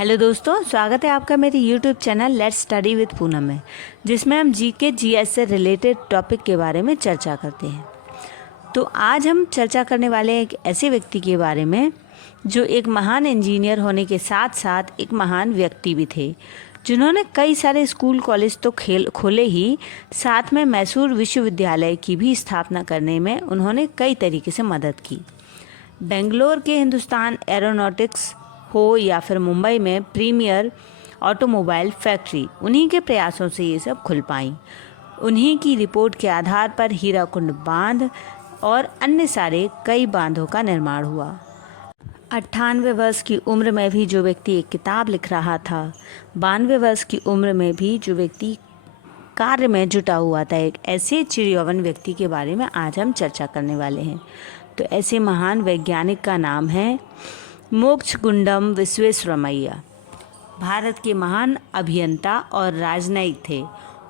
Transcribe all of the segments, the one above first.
Hello दोस्तों, स्वागत है आपका मेरे YouTube channel let's study with Poonam में, जिसमें हम जीके जीएस से रिलेटेड टॉपिक के बारे में चर्चा करते हैं। तो आज हम चर्चा करने वाले हैं एक ऐसे व्यक्ति के बारे में जो एक महान इंजीनियर होने के साथ साथ एक महान व्यक्ति भी थे, जिन्होंने कई सारे स्कूल कॉलेज तो खोले ही, साथ में मैसूर विश्वविद्यालय की भी स्थापना करने में उन्होंने कई तरीके से मदद की। बेंगलोर के हिंदुस्तान एरोनॉटिक्स हो या फिर मुंबई में प्रीमियर ऑटोमोबाइल फैक्ट्री, उन्हीं के प्रयासों से ये सब खुल पाई। उन्हीं की रिपोर्ट के आधार पर हीराकुंड बांध और अन्य सारे कई बांधों का निर्माण हुआ। 98 वर्ष की उम्र में भी जो व्यक्ति एक किताब लिख रहा था, 92 वर्ष की उम्र में भी जो व्यक्ति कार्य में जुटा हुआ था, एक ऐसे चिरयौवन व्यक्ति के बारे में आज हम चर्चा करने वाले हैं। तो ऐसे महान वैज्ञानिक का नाम है मोक्षगुंडम विश्वेश्वरैया। भारत के महान अभियंता और राजनयिक थे।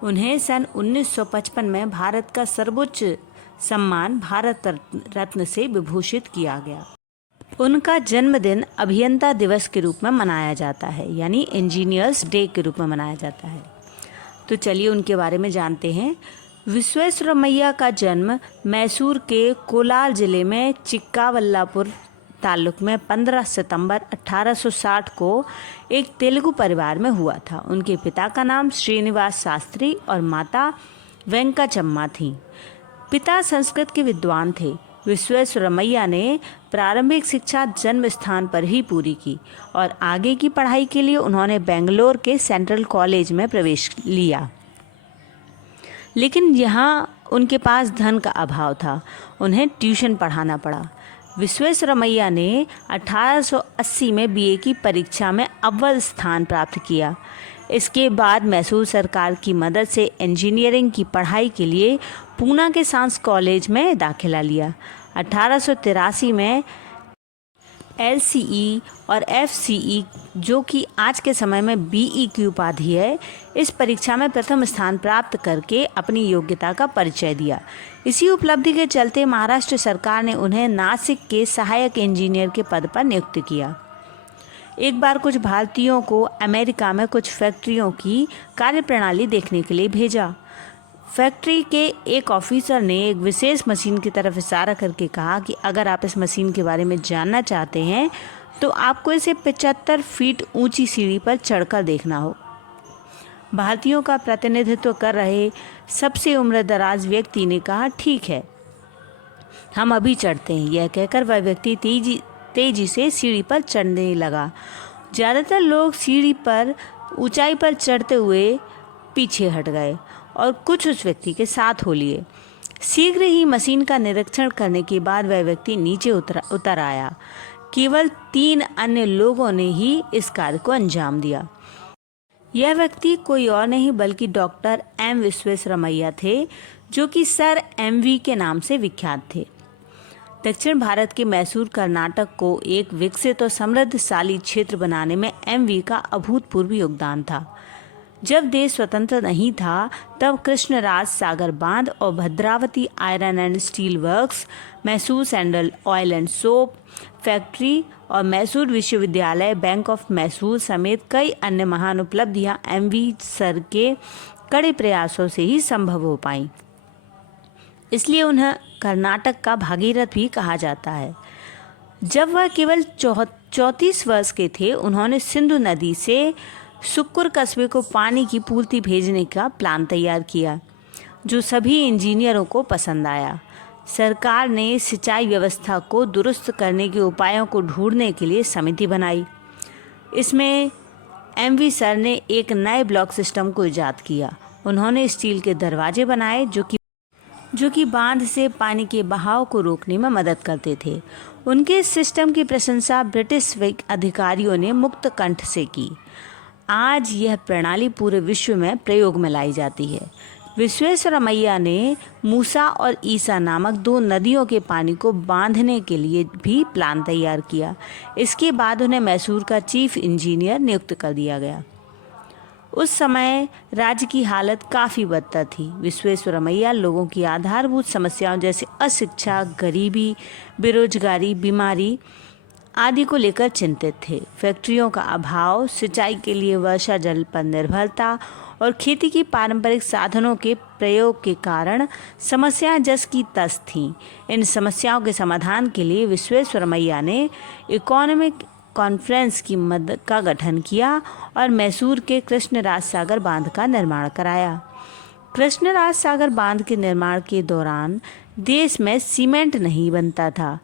उन्हें सन 1955 में भारत का सर्वोच्च सम्मान भारत रत्न से विभूषित किया गया। उनका जन्मदिन अभियंता दिवस के रूप में मनाया जाता है, यानी इंजीनियर्स डे के रूप में मनाया जाता है। तो चलिए उनके बारे में जानते हैं। विश्वेश्वरैया का जन्म मैसूर के कोलार जिले में चिक्काबल्लापुर ताल्लुक में 15 सितंबर 1860 को एक तेलुगु परिवार में हुआ था। उनके पिता का नाम श्रीनिवास शास्त्री और माता वेंकचम्मा थी। पिता संस्कृत के विद्वान थे। विश्वेश्वरैया ने प्रारंभिक शिक्षा जन्म स्थान पर ही पूरी की और आगे की पढ़ाई के लिए उन्होंने बेंगलोर के सेंट्रल कॉलेज में प्रवेश लिया, लेकिन यहाँ उनके पास धन का अभाव था। उन्हें ट्यूशन पढ़ाना पड़ा। विश्वेश्वरैया ने 1880 में बीए की परीक्षा में अव्वल स्थान प्राप्त किया। इसके बाद मैसूर सरकार की मदद से इंजीनियरिंग की पढ़ाई के लिए पूना के सांस कॉलेज में दाखिला लिया। 1883 में LCE और FCE, जो कि आज के समय में BE की उपाधि है, इस परीक्षा में प्रथम स्थान प्राप्त करके अपनी योग्यता का परिचय दिया। इसी उपलब्धि के चलते महाराष्ट्र सरकार ने उन्हें नासिक के सहायक इंजीनियर के पद पर नियुक्त किया। एक बार कुछ भारतीयों को अमेरिका में कुछ फैक्ट्रियों की कार्यप्रणाली देखने के लिए भेजा। फैक्ट्री के एक ऑफिसर ने एक विशेष मशीन की तरफ इशारा करके कहा कि अगर आप इस मशीन के बारे में जानना चाहते हैं तो आपको इसे 75 फीट ऊंची सीढ़ी पर चढ़कर देखना हो। भारतीयों का प्रतिनिधित्व कर रहे सबसे उम्रदराज व्यक्ति ने कहा, ठीक है, हम अभी चढ़ते हैं। यह कहकर वह व्यक्ति तेजी से सीढ़ी पर चढ़ने लगा। ज़्यादातर लोग सीढ़ी पर ऊंचाई पर चढ़ते हुए पीछे हट गए और कुछ उस व्यक्ति के साथ हो लिए। शीघ्र ही मशीन का निरीक्षण करने के बाद वह व्यक्ति नीचे उतर आया। केवल 3 अन्य लोगों ने ही इस कार्य को अंजाम दिया। यह व्यक्ति कोई और नहीं बल्कि डॉक्टर M विश्वेश्वरैया थे, जो कि सर MV के नाम से विख्यात थे। दक्षिण भारत के मैसूर कर्नाटक को एक विकसित और समृद्धशाली क्षेत्र बनाने में MV का अभूतपूर्व योगदान था। जब देश स्वतंत्र नहीं था तब कृष्णराज सागर बांध और Bhadravati iron and steel works, Mysore sandal oil and soap factory और मैसूर विश्वविद्यालय, बैंक ऑफ मैसूर समेत कई अन्य महान उपलब्धियां MV सर के कड़े प्रयासों से ही संभव हो पाईं। इसलिए उन्हें कर्नाटक का भागीरथ भी कहा जाता है। जब वह केवल 34 वर्ष के थे, उन्होंने सिंधु नदी से सुक्कुर कस्बे को पानी की पूर्ति भेजने का प्लान तैयार किया, जो सभी इंजीनियरों को पसंद आया। सरकार ने सिंचाई व्यवस्था को दुरुस्त करने के उपायों को ढूंढने के लिए समिति बनाई। इसमें MV सर ने एक नए ब्लॉक सिस्टम को इजाद किया। उन्होंने स्टील के दरवाजे बनाए जो कि बांध से पानी के बहाव को रोकने में मदद करते थे। उनके इस सिस्टम की प्रशंसा ब्रिटिश अधिकारियों ने मुक्त कंठ से की। आज यह प्रणाली पूरे विश्व में प्रयोग में लाई जाती है। विश्वेश्वरैया ने मूसा और ईसा नामक 2 नदियों के पानी को बांधने के लिए भी प्लान तैयार किया। इसके बाद उन्हें मैसूर का चीफ इंजीनियर नियुक्त कर दिया गया। उस समय राज्य की हालत काफ़ी बदतर थी। विश्वेश्वरैया लोगों की आधारभूत समस्याओं जैसे अशिक्षा, गरीबी, बेरोजगारी, बीमारी आदि को लेकर चिंतित थे। फैक्ट्रियों का अभाव, सिंचाई के लिए वर्षा जल पर निर्भरता और खेती की पारंपरिक साधनों के प्रयोग के कारण समस्याएं जस की तस थीं। इन समस्याओं के समाधान के लिए विश्वेश्वरैया ने इकोनॉमिक कॉन्फ्रेंस की मदद का गठन किया और मैसूर के कृष्णराज सागर बांध का निर्माण कराया। कृष्णराज सागर बांध के निर्माण के दौरान देश में सीमेंट नहीं बनता था।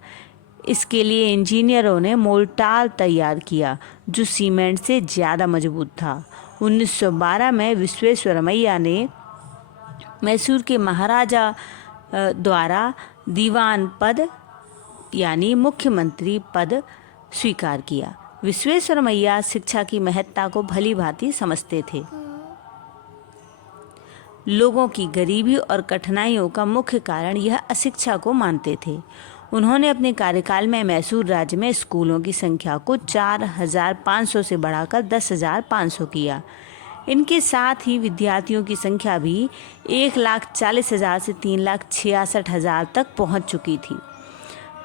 इसके लिए इंजीनियरों ने मोर्टार तैयार किया जो सीमेंट से ज़्यादा मजबूत था। 1912 में विश्वेश्वरैया ने मैसूर के महाराजा द्वारा दीवान पद यानी मुख्यमंत्री पद स्वीकार किया। विश्वेश्वरैया शिक्षा की महत्ता को भली भांति समझते थे। लोगों की गरीबी और कठिनाइयों का मुख्य कारण यह अशिक्षा को मानते थे। उन्होंने अपने कार्यकाल में मैसूर राज्य में स्कूलों की संख्या को 4,500 से बढ़ाकर 10,500 किया। इनके साथ ही विद्यार्थियों की संख्या भी 1,40,000 से 3,66,000 तक पहुंच चुकी थी।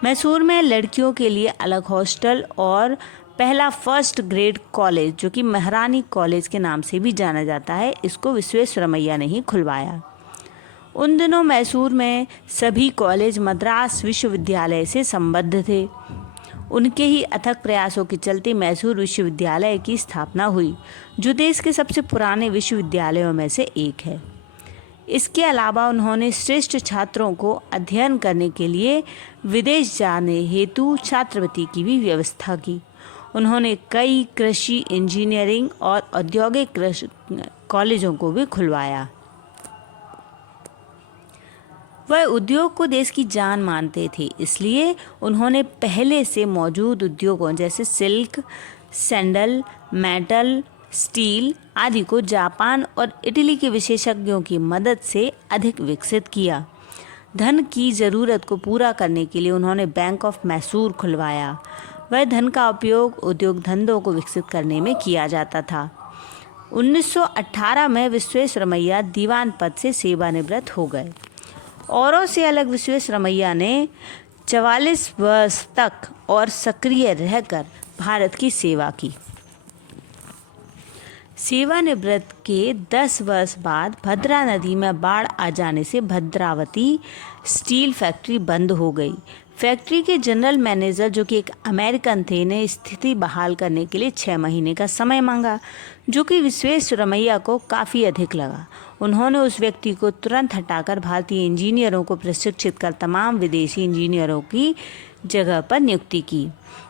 मैसूर में लड़कियों के लिए अलग हॉस्टल और पहला फर्स्ट ग्रेड कॉलेज, जो कि महारानी कॉलेज के नाम से भी जाना जाता है, इसको विश्वेश्वरैया ने ही खुलवाया। उन दिनों मैसूर में सभी कॉलेज मद्रास विश्वविद्यालय से संबद्ध थे। उनके ही अथक प्रयासों के चलते मैसूर विश्वविद्यालय की स्थापना हुई, जो देश के सबसे पुराने विश्वविद्यालयों में से एक है। इसके अलावा उन्होंने श्रेष्ठ छात्रों को अध्ययन करने के लिए विदेश जाने हेतु छात्रवृत्ति की भी व्यवस्था की। उन्होंने कई कृषि, इंजीनियरिंग और औद्योगिक कॉलेजों को भी खुलवाया। वह उद्योग को देश की जान मानते थे, इसलिए उन्होंने पहले से मौजूद उद्योगों जैसे सिल्क, सैंडल, मेटल, स्टील आदि को जापान और इटली के विशेषज्ञों की मदद से अधिक विकसित किया। धन की ज़रूरत को पूरा करने के लिए उन्होंने बैंक ऑफ मैसूर खुलवाया। वह धन का उपयोग उद्योग धंधों को विकसित करने में किया जाता था। 1918 में विश्वेश्वरैया दीवान पद से सेवानिवृत्त हो गए। औरों से अलग विश्वेश्वरैया ने 44 वर्ष तक और सक्रिय रहकर भारत की सेवा की। सेवानिवृत्त के 10 वर्ष बाद भद्रा नदी में बाढ़ आ जाने से भद्रावती स्टील फैक्ट्री बंद हो गई। फैक्ट्री के जनरल मैनेजर, जो कि एक अमेरिकन थे, ने स्थिति बहाल करने के लिए 6 महीने का समय मांगा, जो कि विश्वेश्वरैया को काफ़ी अधिक लगा। उन्होंने उस व्यक्ति को तुरंत हटाकर भारतीय इंजीनियरों को प्रशिक्षित कर तमाम विदेशी इंजीनियरों की जगह पर नियुक्ति की।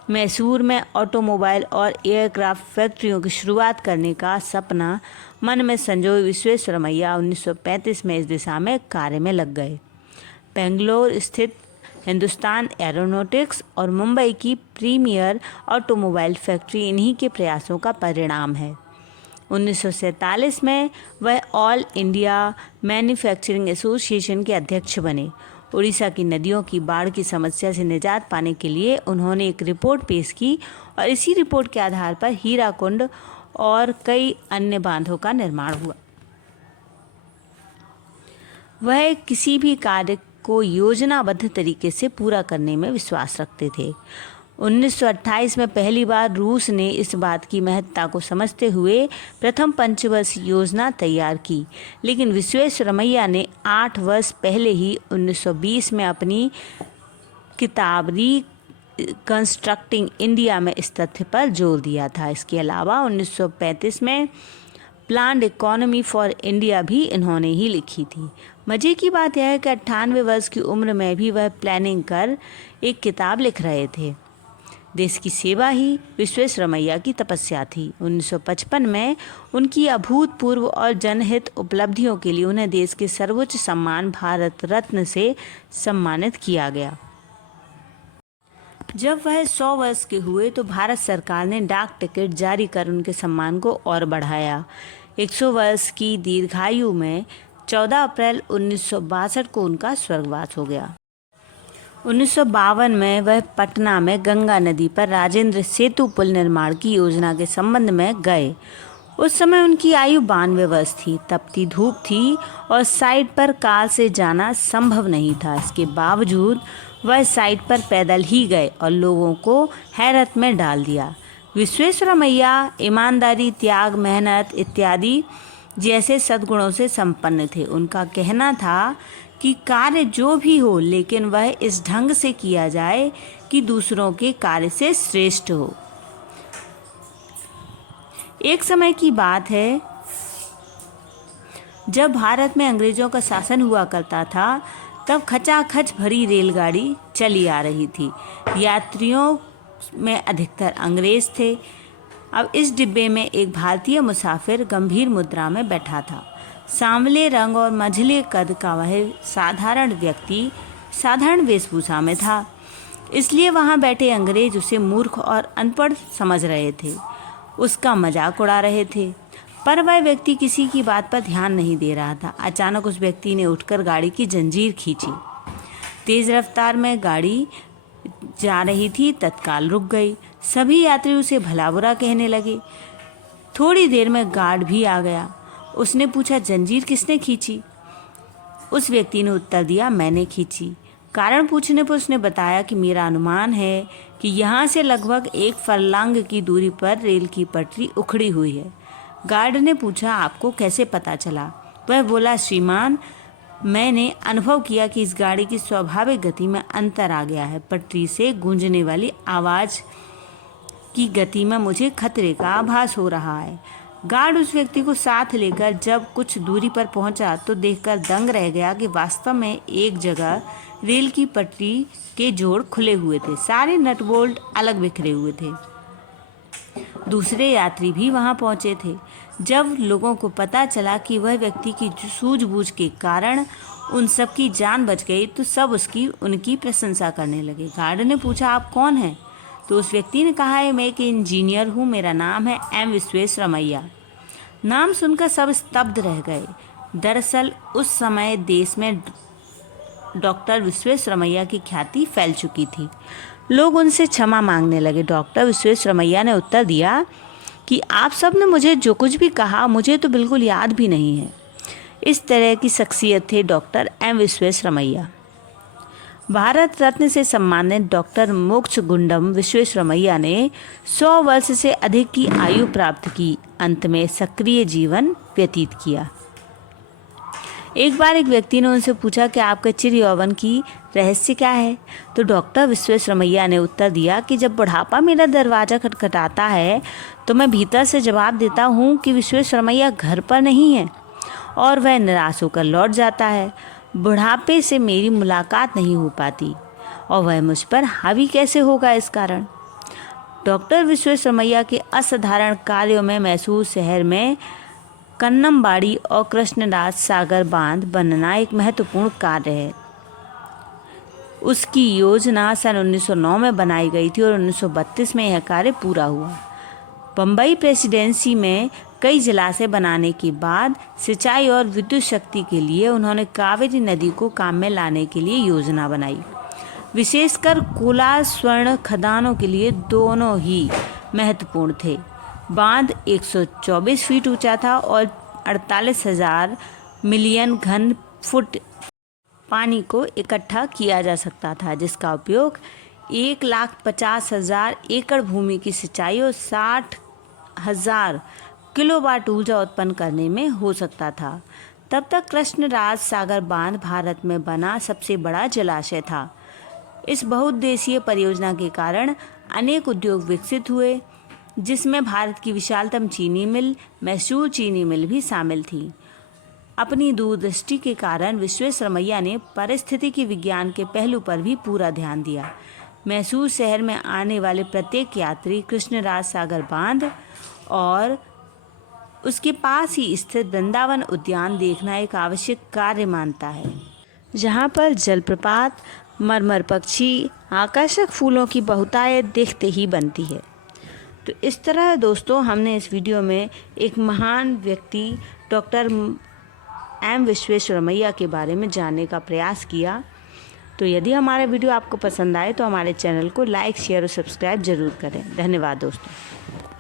मैसूर में ऑटोमोबाइल और एयरक्राफ्ट फैक्ट्रियों की शुरुआत करने का सपना मन में संजोए विश्वेश्वरैया 1935 में इस दिशा में कार्य में लग गए। बेंगलोर स्थित हिंदुस्तान एरोनॉटिक्स और मुंबई की प्रीमियर ऑटोमोबाइल फैक्ट्री इन्हीं के प्रयासों का परिणाम है। 1947 में वह ऑल इंडिया मैन्युफैक्चरिंग एसोसिएशन के अध्यक्ष बने। उड़ीसा की नदियों की बाढ़ की समस्या से निजात पाने के लिए उन्होंने एक रिपोर्ट पेश की और इसी रिपोर्ट के आधार पर हीराकुंड और कई अन्य बांधों का निर्माण हुआ। वह किसी भी कार्य को योजनाबद्ध तरीके से पूरा करने में विश्वास रखते थे। 1928 में पहली बार रूस ने इस बात की महत्ता को समझते हुए प्रथम पंचवर्षीय योजना तैयार की, लेकिन विश्वेश्वरैया ने 8 वर्ष पहले ही 1920 में अपनी किताब रिकंस्ट्रक्टिंग इंडिया में इस तथ्य पर जोर दिया था। इसके अलावा 1935 में प्लान्ड इकोनॉमी फॉर इंडिया भी इन्होंने ही लिखी थी। मज़े की बात यह है कि 98 वर्ष की उम्र में भी वह प्लानिंग कर एक किताब लिख रहे थे। देश की सेवा ही विश्वेश्वरैया की तपस्या थी। 1955 में उनकी अभूतपूर्व और जनहित उपलब्धियों के लिए उन्हें देश के सर्वोच्च सम्मान भारत रत्न से सम्मानित किया गया। जब वह 100 वर्ष के हुए तो भारत सरकार ने डाक टिकट जारी कर उनके सम्मान को और बढ़ाया। 100 वर्ष की दीर्घायु में 14 अप्रैल 1962 को उनका स्वर्गवास हो गया। 1952 में वह पटना में गंगा नदी पर राजेंद्र सेतु पुल निर्माण की योजना के संबंध में गए। उस समय उनकी आयु 92 वर्ष थी। तपती धूप थी और साइड पर कार से जाना संभव नहीं था। इसके बावजूद वह साइट पर पैदल ही गए और लोगों को हैरत में डाल दिया। विश्वेश्वरैया ईमानदारी, त्याग, मेहनत इत्यादि जैसे सद्गुणों से संपन्न थे। उनका कहना था कि कार्य जो भी हो, लेकिन वह इस ढंग से किया जाए कि दूसरों के कार्य से श्रेष्ठ हो। एक समय की बात है जब भारत में अंग्रेजों का शासन हुआ करता था, तब खचाखच भरी रेलगाड़ी चली आ रही थी। यात्रियों में अधिकतर अंग्रेज थे। अब इस डिब्बे में एक भारतीय मुसाफिर गंभीर मुद्रा में बैठा था। सांवले रंग और मझले कद का वह साधारण व्यक्ति साधारण वेशभूषा में था, इसलिए वहां बैठे अंग्रेज उसे मूर्ख और अनपढ़ समझ रहे थे, उसका मजाक उड़ा रहे थे। पर वह व्यक्ति किसी की बात पर ध्यान नहीं दे रहा था। अचानक उस व्यक्ति ने उठकर गाड़ी की जंजीर खींची। तेज रफ्तार में गाड़ी जा रही थी, तत्काल रुक गई। सभी यात्री उसे भला बुरा कहने लगे। थोड़ी देर में गार्ड भी आ गया। उसने पूछा, जंजीर किसने खींची? उस व्यक्ति ने उत्तर दिया, मैंने खींची। कारण पूछने पर उसने बताया कि मेरा अनुमान है कि यहाँ से लगभग 1 फरलांग की दूरी पर रेल की पटरी उखड़ी हुई है। गार्ड ने पूछा, आपको कैसे पता चला? वह बोला, श्रीमान, मैंने अनुभव किया कि इस गाड़ी की स्वाभाविक गति में अंतर आ गया है। पटरी से गूंजने वाली आवाज़ की गति में मुझे खतरे का आभास हो रहा है। गार्ड उस व्यक्ति को साथ लेकर जब कुछ दूरी पर पहुंचा तो देखकर दंग रह गया कि वास्तव में एक जगह रेल की पटरी के जोड़ खुले हुए थे। सारे नट बोल्ट अलग बिखरे हुए थे। दूसरे यात्री भी वहां पहुंचे थे। जब लोगों को पता चला कि वह व्यक्ति की सूझबूझ के कारण उन सब की जान बच गई, तो सब उनकी प्रशंसा करने लगे। गार्ड ने पूछा, आप कौन हैं? तो उस व्यक्ति ने कहा है, मैं एक इंजीनियर हूँ, मेरा नाम है एम विश्वेश्वरैया। नाम सुनकर सब स्तब्ध रह गए। दरअसल उस समय देश में डॉक्टर विश्वेश्वरैया की ख्याति फैल चुकी थी। लोग उनसे क्षमा मांगने लगे। डॉक्टर विश्वेश्वरैया ने उत्तर दिया कि आप सब ने मुझे जो कुछ भी कहा मुझे तो बिल्कुल याद भी नहीं है। इस तरह की शख्सियत थे डॉक्टर एम विश्वेश्वरैया। भारत रत्न से सम्मानित डॉक्टर मोक्षगुंडम विश्वेश्वरैया ने 100 वर्ष से अधिक की आयु प्राप्त की। अंत में सक्रिय जीवन व्यतीत किया। एक बार एक व्यक्ति ने उनसे पूछा कि आपके चिर यौवन की रहस्य क्या है? तो डॉक्टर विश्वेश्वरैया ने उत्तर दिया कि जब बुढ़ापा मेरा दरवाज़ा खटखटाता है तो मैं भीतर से जवाब देता हूँ कि विश्वेश्वरैया घर पर नहीं है, और वह निराश होकर लौट जाता है। बुढ़ापे से मेरी मुलाकात नहीं हो पाती और वह मुझ पर हावी कैसे होगा इस कारण। डॉक्टर विश्वेश्वरैया के असाधारण कार्यों में मैसूर शहर में कन्नमबाड़ी और कृष्णराज सागर बांध बनना एक महत्वपूर्ण कार्य है। उसकी योजना सन 1909 में बनाई गई थी और 1932 में यह कार्य पूरा हुआ। बम्बई प्रेसिडेंसी में कई जलाशय बनाने के बाद सिंचाई और विद्युत शक्ति के लिए उन्होंने कावेरी नदी को काम में लाने के लिए योजना बनाई। विशेषकर कोलार स्वर्ण खदानों के लिए दोनों ही महत्वपूर्ण थे। बांध 124 फीट ऊंचा था और 48,000 मिलियन घन फुट पानी को इकट्ठा किया जा सकता था, जिसका उपयोग 1,50,000 एकड़ भूमि की सिंचाई और 60,000 किलोवाट ऊर्जा उत्पन्न करने में हो सकता था। तब तक कृष्णराज सागर बांध भारत में बना सबसे बड़ा जलाशय था। इस बहुउद्देशीय परियोजना के कारण अनेक उद्योग विकसित हुए, जिसमें भारत की विशालतम चीनी मिल मैसूर चीनी मिल भी शामिल थी। अपनी दूरदृष्टि के कारण विश्वेश्वरैया ने पारिस्थितिकी विज्ञान के पहलू पर भी पूरा ध्यान दिया। मैसूर शहर में आने वाले प्रत्येक यात्री कृष्णराज सागर बांध और उसके पास ही स्थित वृंदावन उद्यान देखना एक आवश्यक कार्य मानता है, जहाँ पर जलप्रपात, मरमर पक्षी, आकर्षक फूलों की बहुतायत देखते ही बनती है। तो इस तरह दोस्तों हमने इस वीडियो में एक महान व्यक्ति डॉक्टर एम विश्वेश्वरैया के बारे में जानने का प्रयास किया। तो यदि हमारा वीडियो आपको पसंद आए तो हमारे चैनल को लाइक, शेयर और सब्सक्राइब जरूर करें। धन्यवाद दोस्तों।